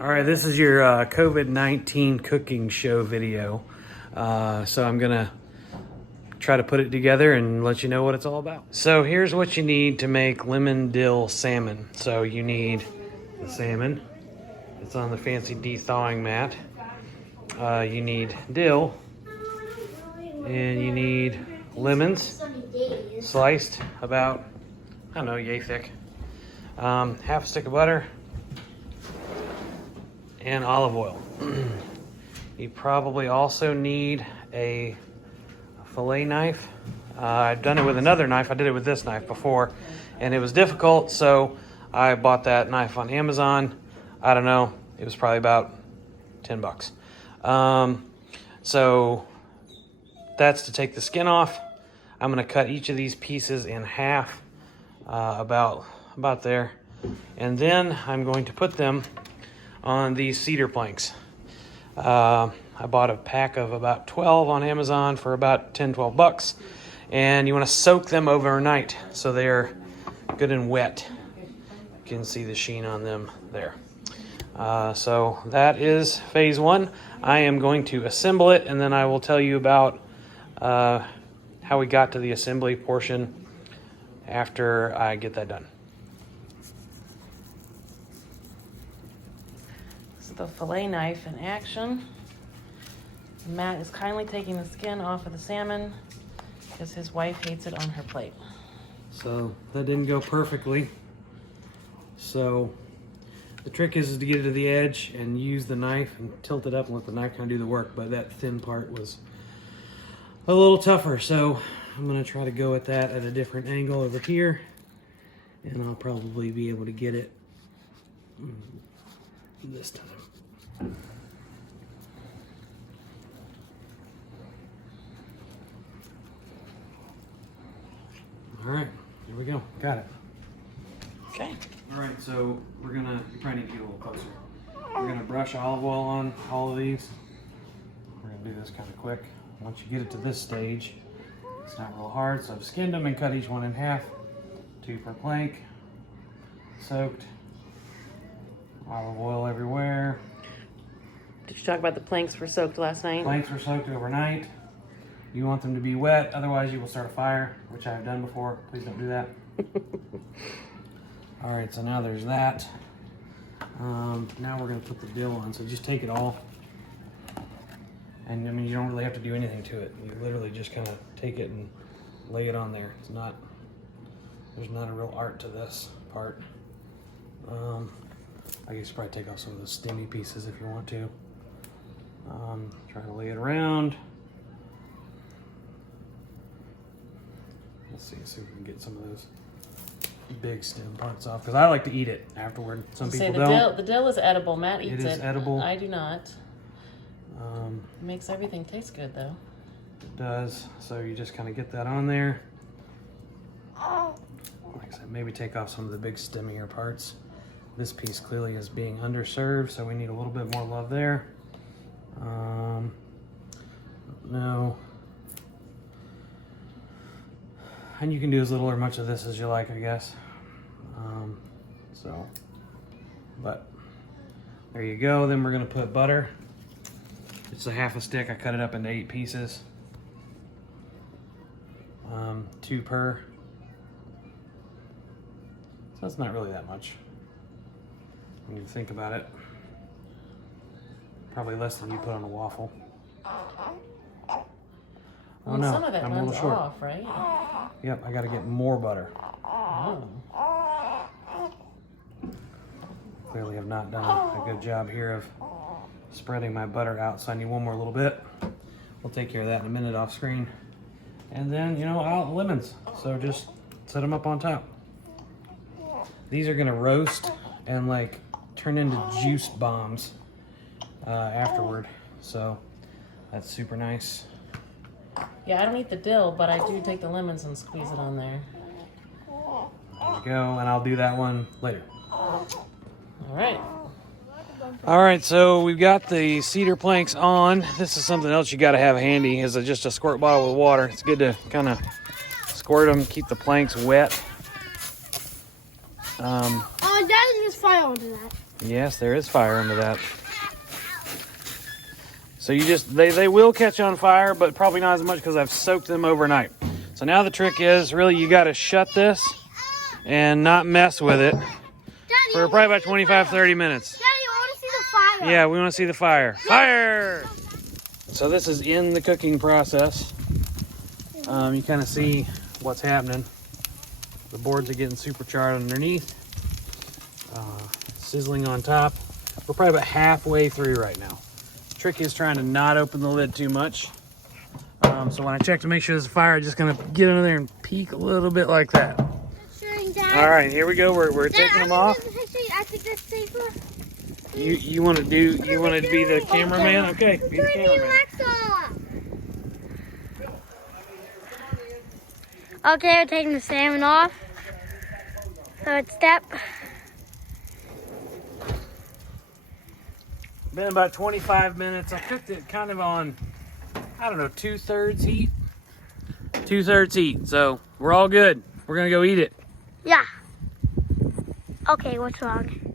All right, this is your COVID-19 cooking show video. So I'm gonna try to put it together and let you know what it's all about. So here's what you need to make lemon-dill salmon. So you need the salmon. It's on the fancy de-thawing mat. You need dill, and you need lemons, sliced about, I don't know, yay thick. Half a stick of butter, and olive oil. You probably also need a fillet knife. I've done it with another knife. I did it with this knife before, and it was difficult, so I bought that knife on Amazon. I don't know, it was probably about 10 bucks. So that's to take the skin off. I'm gonna cut each of these pieces in half, about there. And then I'm going to put them on these cedar planks. I bought a pack of about 12 on Amazon for about 10, 12 bucks. And you wanna soak them overnight so they're good and wet. You can see the sheen on them there. So that is phase one. I am going to assemble it, and then I will tell you about how we got to the assembly portion after I get that done. This is the fillet knife in action. Matt is kindly taking the skin off of the salmon because his wife hates it on her plate. So that didn't go perfectly. So the trick is to get it to the edge and use the knife and tilt it up and let the knife kind of do the work, but that thin part was a little tougher. So I'm gonna try to go at that at a different angle over here, and I'll probably be able to get it this time. All right, here we go, got it. Okay. All right, so you probably need to get a little closer. We're gonna brush olive oil on all of these. We're gonna do this kind of quick. Once you get it to this stage, it's not real hard. So I've skinned them and cut each one in half, 2 per plank, soaked, olive oil everywhere. Did you talk about the planks were soaked last night? Planks were soaked overnight. You want them to be wet, otherwise you will start a fire, which I've done before. Please don't do that. All right, so now there's that. Now we're gonna put the dill on, so just take it all. And I mean, you don't really have to do anything to it. You literally just kind of take it and lay it on there. There's not a real art to this part. I guess you probably take off some of the stemmy pieces if you want to. Try to lay it around. Let's see if we can get some of those big stem parts off, because I like to eat it afterward. Some people don't. The dill is edible. Matt eats it. It is edible. I do not. It makes everything taste good, though. It does. So you just kind of get that on there. Like I said, maybe take off some of the big stemmier parts. This piece clearly is being underserved, so we need a little bit more love there. No. And you can do as little or much of this as you like, I guess. But there you go. Then we're gonna put butter. It's a half a stick. I cut it up into 8 pieces. 2 per. So that's not really that much when you think about it. Probably less than you put on a waffle. Well, no, some of it I'm a little runs short. off, right? Yep, I gotta get more butter. Oh. Clearly have not done a good job here of spreading my butter out, so I need one more little bit. We'll take care of that in a minute off screen. And then, lemons. So just set them up on top. These are gonna roast and turn into juice bombs afterward. So that's super nice. Yeah, I don't eat the dill, but I do take the lemons and squeeze it on there. There we go, and I'll do that one later. All right. All right, so we've got the cedar planks on. This is something else you got to have handy, is just a squirt bottle with water. It's good to kind of squirt them, keep the planks wet. Dad just fire onto that. Yes, there is fire under that. So you just, they will catch on fire, but probably not as much because I've soaked them overnight. So now the trick is, really, you got to shut this and not mess with it for probably about 25, 30 minutes. Daddy, I want to see the fire. Yeah, we want to see the fire. Fire! So this is in the cooking process. You kind of see what's happening. The boards are getting super charred underneath. Sizzling on top. We're probably about halfway through right now. Trick is trying to not open the lid too much. So when I check to make sure there's a fire, I'm just gonna get under there and peek a little bit like that. All right, here we go. We're taking them off. I think that's safer. You want to be the cameraman? Okay, be the cameraman. Okay, we're taking the salmon off. Third step. Been about 25 minutes. I cooked it kind of on, I don't know, 2/3 heat. 2/3 heat. So we're all good. We're gonna go eat it. Yeah. Okay, what's wrong?